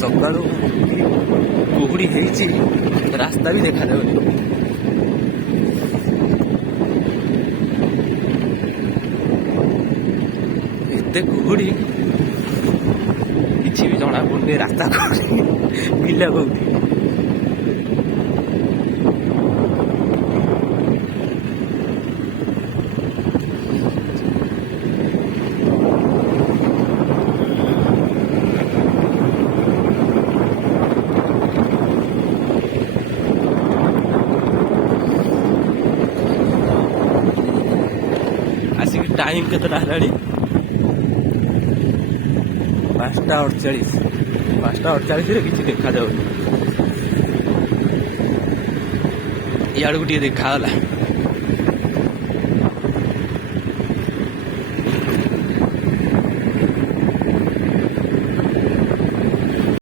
ସକାଳୁ କୁହୁଡ଼ି ହେଇଛି, ରାସ୍ତା ବି ଦେଖାଯାଉନି। ଏତେ କୁହୁଡ଼ି କିଛି ବି ଜଣା ପଡୁନି, ରାସ୍ତା କୋଉଠି ବିଲ କୋଉଠି। ଆସିକି ଟାଇମ୍ କେତେଟା ହେଲାଣି? 5ଟା 48। 5ଟା 48ରେ କିଛି ଦେଖାଯାଉନି। ଇଆଡ଼କୁ ଟିକେ ଦେଖାଗଲା।